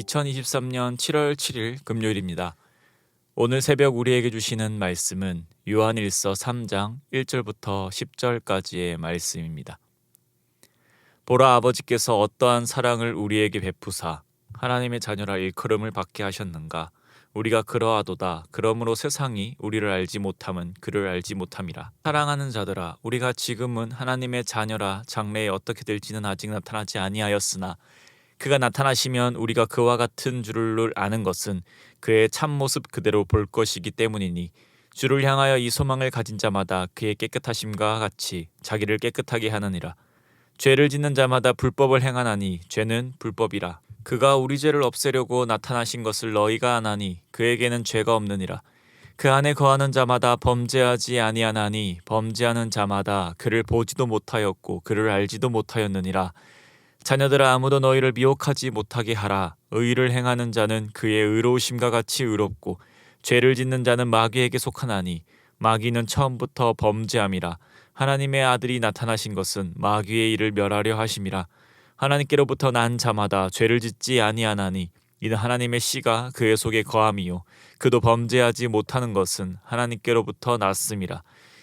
2023년 7월 7일 금요일입니다. 오늘 새벽 우리에게 주시는 말씀은 요한일서 3장 1절부터 10절까지의 말씀입니다. 보라, 아버지께서 어떠한 사랑을 우리에게 베푸사 하나님의 자녀라 일컬음을 받게 하셨는가. 우리가 그러하도다. 그러므로 세상이 우리를 알지 못함은 그를 알지 못함이라. 사랑하는 자들아, 우리가 지금은 하나님의 자녀라 장래에 어떻게 될지는 아직 나타나지 아니하였으나 그가 나타나시면 우리가 그와 같은 줄을 아는 것은 그의 참모습 그대로 볼 것이기 때문이니, 주를 향하여 이 소망을 가진 자마다 그의 깨끗하심과 같이 자기를 깨끗하게 하느니라. 죄를 짓는 자마다 불법을 행하나니 죄는 불법이라. 그가 우리 죄를 없애려고 나타나신 것을 너희가 아나니 그에게는 죄가 없느니라. 그 안에 거하는 자마다 범죄하지 아니하나니 범죄하는 자마다 그를 보지도 못하였고 그를 알지도 못하였느니라. 자녀들아, 아무도 너희를 미혹하지 못하게 하라. 의를 행하는 자는 그의 의로우심과 같이 의롭고 죄를 짓는 자는 마귀에게 속하나니 마귀는 처음부터 범죄함이라. 하나님의 아들이 나타나신 것은 마귀의 일을 멸하려 하심이라. 하나님께로부터 난 자마다 죄를 짓지 아니하나니 이는 하나님의 씨가 그의 속에 거함이요 그도 범죄하지 못하는 것은 하나님께로부터 났음이라.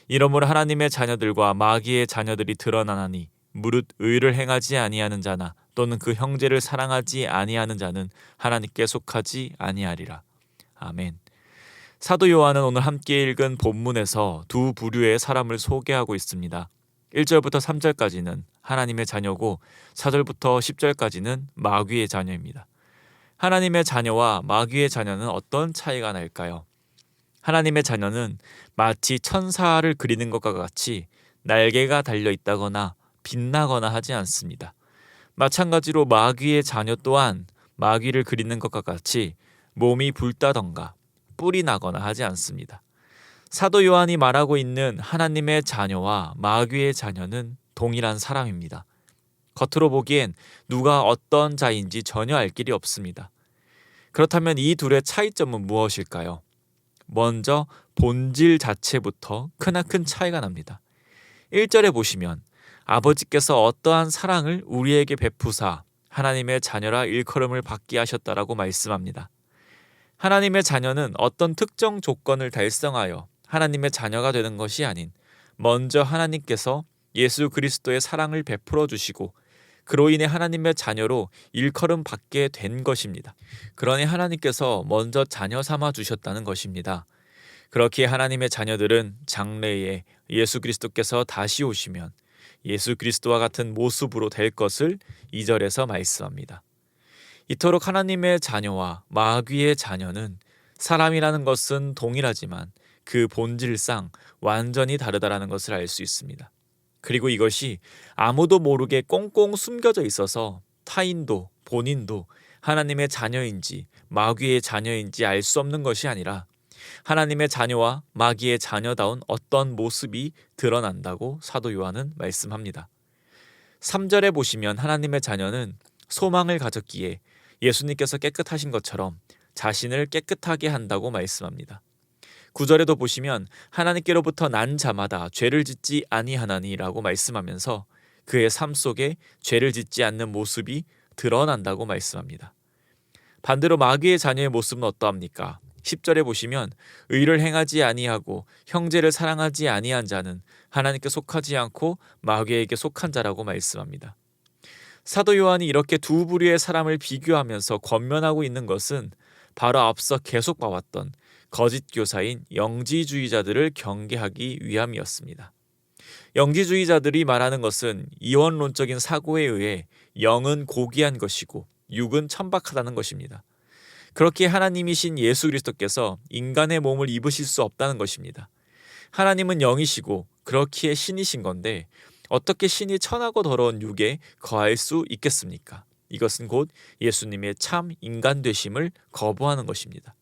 이러므로 하나님의 자녀들과 마귀의 자녀들이 드러나나니 무릇 의를 행하지 아니하는 자나 또는 그 형제를 사랑하지 아니하는 자는 하나님께 속하지 아니하리라. 아멘. 사도 요한은 오늘 함께 읽은 본문에서 두 부류의 사람을 소개하고 있습니다. 1절부터 3절까지는 하나님의 자녀고 4절부터 10절까지는 마귀의 자녀입니다. 하나님의 자녀와 마귀의 자녀는 어떤 차이가 날까요? 하나님의 자녀는 마치 천사를 그리는 것과 같이 날개가 달려 있다거나 빛나거나 하지 않습니다. 마찬가지로 마귀의 자녀 또한 마귀를 그리는 것과 같이 몸이 불타던가 뿔이 나거나 하지 않습니다. 사도 요한이 말하고 있는 하나님의 자녀와 마귀의 자녀는 동일한 사람입니다. 겉으로 보기엔 누가 어떤 자인지 전혀 알 길이 없습니다. 그렇다면 이 둘의 차이점은 무엇일까요? 먼저 본질 자체부터 크나큰 차이가 납니다. 1절에 보시면 아버지께서 어떠한 사랑을 우리에게 베푸사 하나님의 자녀라 일컬음을 받게 하셨다라고 말씀합니다. 하나님의 자녀는 어떤 특정 조건을 달성하여 하나님의 자녀가 되는 것이 아닌 먼저 하나님께서 예수 그리스도의 사랑을 베풀어 주시고 그로 인해 하나님의 자녀로 일컬음 받게 된 것입니다. 그러니 하나님께서 먼저 자녀 삼아 주셨다는 것입니다. 그렇기에 하나님의 자녀들은 장래에 예수 그리스도께서 다시 오시면 예수 그리스도와 같은 모습으로 될 것을 2절에서 말씀합니다. 이토록 하나님의 자녀와 마귀의 자녀는 사람이라는 것은 동일하지만 그 본질상 완전히 다르다라는 것을 알 수 있습니다. 그리고 이것이 아무도 모르게 꽁꽁 숨겨져 있어서 타인도 본인도 하나님의 자녀인지 마귀의 자녀인지 알 수 없는 것이 아니라 하나님의 자녀와 마귀의 자녀다운 어떤 모습이 드러난다고 사도 요한은 말씀합니다. 3절에 보시면 하나님의 자녀는 소망을 가졌기에 예수님께서 깨끗하신 것처럼 자신을 깨끗하게 한다고 말씀합니다. 9절에도 보시면 하나님께로부터 난 자마다 죄를 짓지 아니하나니라고 말씀하면서 그의 삶 속에 죄를 짓지 않는 모습이 드러난다고 말씀합니다. 반대로 마귀의 자녀의 모습은 어떠합니까? 10절에 보시면 의를 행하지 아니하고 형제를 사랑하지 아니한 자는 하나님께 속하지 않고 마귀에게 속한 자라고 말씀합니다. 사도 요한이 이렇게 두 부류의 사람을 비교하면서 권면하고 있는 것은 바로 앞서 계속 봐왔던 거짓 교사인 영지주의자들을 경계하기 위함이었습니다. 영지주의자들이 말하는 것은 이원론적인 사고에 의해 영은 고귀한 것이고 육은 천박하다는 것입니다. 그렇기에 하나님이신 예수 그리스도께서 인간의 몸을 입으실 수 없다는 것입니다. 하나님은 영이시고 그렇기에 신이신 건데 어떻게 신이 천하고 더러운 육에 거할 수 있겠습니까? 이것은 곧 예수님의 참 인간 되심을 거부하는 것입니다.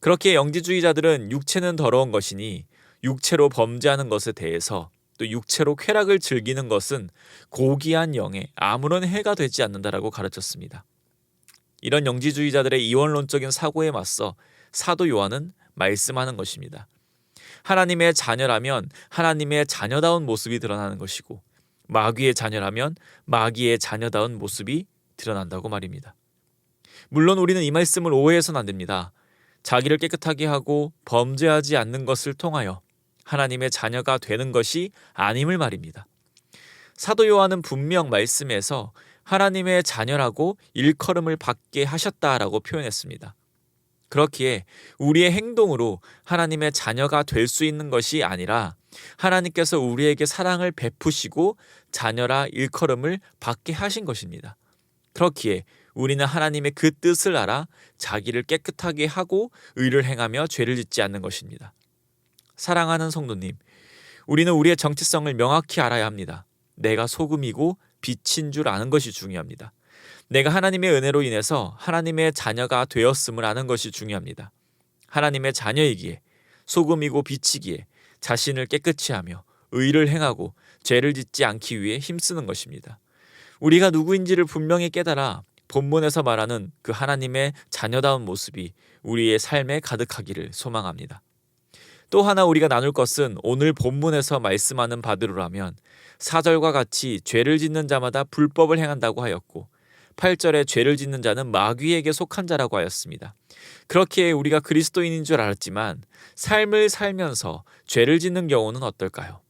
그렇기에 영지주의자들은 육체는 더러운 것이니 육체로 범죄하는 것에 대해서 또 육체로 쾌락을 즐기는 것은 고귀한 영에 아무런 해가 되지 않는다라고 가르쳤습니다. 이런 영지주의자들의 이원론적인 사고에 맞서 사도 요한은 말씀하는 것입니다. 하나님의 자녀라면 하나님의 자녀다운 모습이 드러나는 것이고 마귀의 자녀라면 마귀의 자녀다운 모습이 드러난다고 말입니다. 물론 우리는 이 말씀을 오해해서는 안 됩니다. 자기를 깨끗하게 하고 범죄하지 않는 것을 통하여 하나님의 자녀가 되는 것이 아님을 말입니다. 사도 요한은 분명 말씀에서 하나님의 자녀라고 일컬음을 받게 하셨다라고 표현했습니다. 그렇기에 우리의 행동으로 하나님의 자녀가 될 수 있는 것이 아니라 하나님께서 우리에게 사랑을 베푸시고 자녀라 일컬음을 받게 하신 것입니다. 그렇기에 우리는 하나님의 그 뜻을 알아 자기를 깨끗하게 하고 의를 행하며 죄를 짓지 않는 것입니다. 사랑하는 성도님, 우리는 우리의 정체성을 명확히 알아야 합니다. 내가 소금이고 빛인 줄 아는 것이 중요합니다. 내가 하나님의 은혜로 인해서 하나님의 자녀가 되었음을 아는 것이 중요합니다. 하나님의 자녀이기에 소금이고 빛이기에 자신을 깨끗이 하며 의를 행하고 죄를 짓지 않기 위해 힘쓰는 것입니다. 우리가 누구인지를 분명히 깨달아 본문에서 말하는 그 하나님의 자녀다운 모습이 우리의 삶에 가득하기를 소망합니다. 또 하나 우리가 나눌 것은 오늘 본문에서 말씀하는 바대로라면 4절과 같이 죄를 짓는 자마다 불법을 행한다고 하였고 8절에 죄를 짓는 자는 마귀에게 속한 자라고 하였습니다. 그렇기에 우리가 그리스도인인 줄 알았지만 삶을 살면서 죄를 짓는 경우는 어떨까요?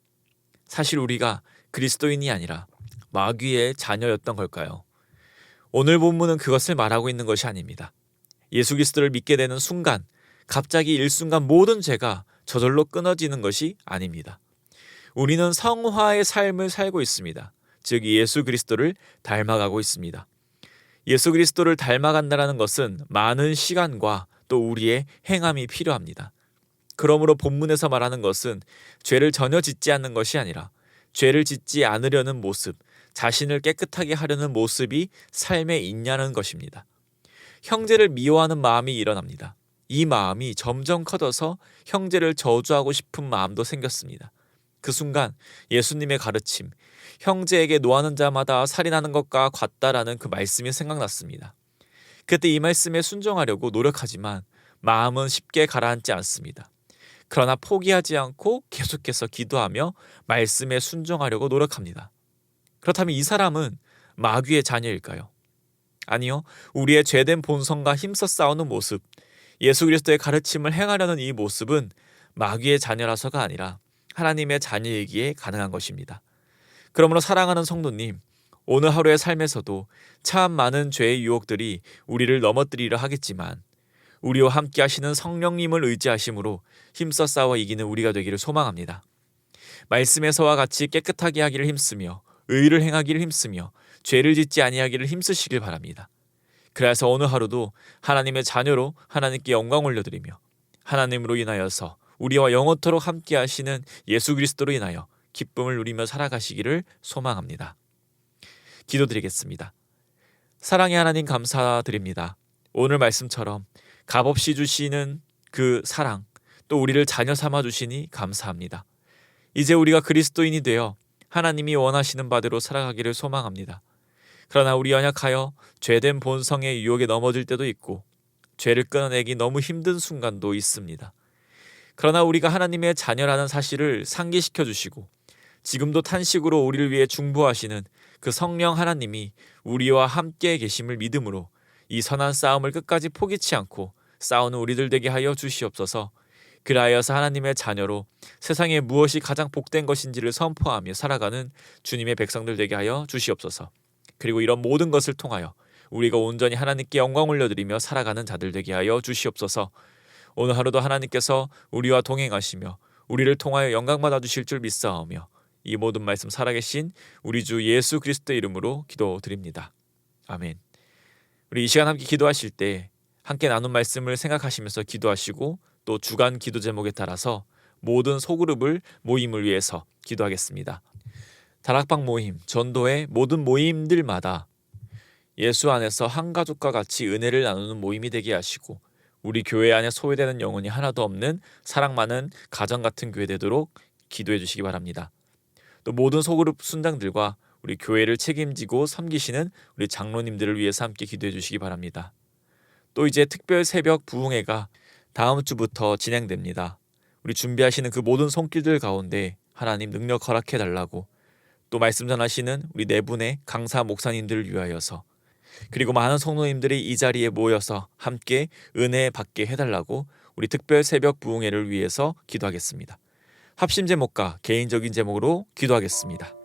사실 우리가 그리스도인이 아니라 마귀의 자녀였던 걸까요? 오늘 본문은 그것을 말하고 있는 것이 아닙니다. 예수 그리스도를 믿게 되는 순간 갑자기 일순간 모든 죄가 저절로 끊어지는 것이 아닙니다. 우리는 성화의 삶을 살고 있습니다. 즉 예수 그리스도를 닮아가고 있습니다. 예수 그리스도를 닮아간다는 것은 많은 시간과 또 우리의 행함이 필요합니다. 그러므로 본문에서 말하는 것은 죄를 전혀 짓지 않는 것이 아니라 죄를 짓지 않으려는 모습, 자신을 깨끗하게 하려는 모습이 삶에 있냐는 것입니다. 형제를 미워하는 마음이 일어납니다. 이 마음이 점점 커져서 형제를 저주하고 싶은 마음도 생겼습니다. 그 순간 예수님의 가르침, 형제에게 노하는 자마다 살인하는 것과 같다라는 그 말씀이 생각났습니다. 그때 이 말씀에 순종하려고 노력하지만 마음은 쉽게 가라앉지 않습니다. 그러나 포기하지 않고 계속해서 기도하며 말씀에 순종하려고 노력합니다. 그렇다면 이 사람은 마귀의 자녀일까요? 아니요. 우리의 죄된 본성과 힘써 싸우는 모습, 예수 그리스도의 가르침을 행하려는 이 모습은 마귀의 자녀라서가 아니라 하나님의 자녀이기에 가능한 것입니다. 그러므로 사랑하는 성도님, 오늘 하루의 삶에서도 참 많은 죄의 유혹들이 우리를 넘어뜨리려 하겠지만 우리와 함께 하시는 성령님을 의지하심으로 힘써 싸워 이기는 우리가 되기를 소망합니다. 말씀에서와 같이 깨끗하게 하기를 힘쓰며 의를 행하기를 힘쓰며 죄를 짓지 아니하기를 힘쓰시길 바랍니다. 그래서 오늘 하루도 하나님의 자녀로 하나님께 영광 올려드리며 하나님으로 인하여서 우리와 영원토록 함께 하시는 예수 그리스도로 인하여 기쁨을 누리며 살아가시기를 소망합니다. 기도드리겠습니다. 사랑의 하나님 감사드립니다. 오늘 말씀처럼 값없이 주시는 그 사랑, 또 우리를 자녀 삼아 주시니 감사합니다. 이제 우리가 그리스도인이 되어 하나님이 원하시는 바대로 살아가기를 소망합니다. 그러나 우리 연약하여 죄된 본성의 유혹에 넘어질 때도 있고 죄를 끊어내기 너무 힘든 순간도 있습니다. 그러나 우리가 하나님의 자녀라는 사실을 상기시켜 주시고 지금도 탄식으로 우리를 위해 중보하시는 그 성령 하나님이 우리와 함께 계심을 믿음으로 이 선한 싸움을 끝까지 포기치 않고 싸우는 우리들 되게 하여 주시옵소서. 그리하여서 하나님의 자녀로 세상에 무엇이 가장 복된 것인지를 선포하며 살아가는 주님의 백성들 되게 하여 주시옵소서. 그리고 이런 모든 것을 통하여 우리가 온전히 하나님께 영광 올려드리며 살아가는 자들 되게 하여 주시옵소서. 오늘 하루도 하나님께서 우리와 동행하시며 우리를 통하여 영광 받아 주실 줄 믿사오며 이 모든 말씀 살아계신 우리 주 예수 그리스도의 이름으로 기도드립니다. 아멘. 우리 이 시간 함께 기도하실 때 함께 나눈 말씀을 생각하시면서 기도하시고 또 주간 기도 제목에 따라서 모든 소그룹을 모임을 위해서 기도하겠습니다. 다락방 모임, 전도의 모든 모임들마다 예수 안에서 한 가족과 같이 은혜를 나누는 모임이 되게 하시고 우리 교회 안에 소외되는 영혼이 하나도 없는 사랑 많은 가정 같은 교회 되도록 기도해 주시기 바랍니다. 또 모든 소그룹 순장들과 우리 교회를 책임지고 섬기시는 우리 장로님들을 위해서 함께 기도해 주시기 바랍니다. 또 이제 특별 새벽 부흥회가 다음 주부터 진행됩니다. 우리 준비하시는 그 모든 손길들 가운데 하나님 능력 허락해 달라고 또 말씀 전하시는 우리 네 분의 강사 목사님들을 위하여서 그리고 많은 성도님들이 이 자리에 모여서 함께 은혜 받게 해달라고 우리 특별 새벽 부흥회를 위해서 기도하겠습니다. 합심 제목과 개인적인 제목으로 기도하겠습니다.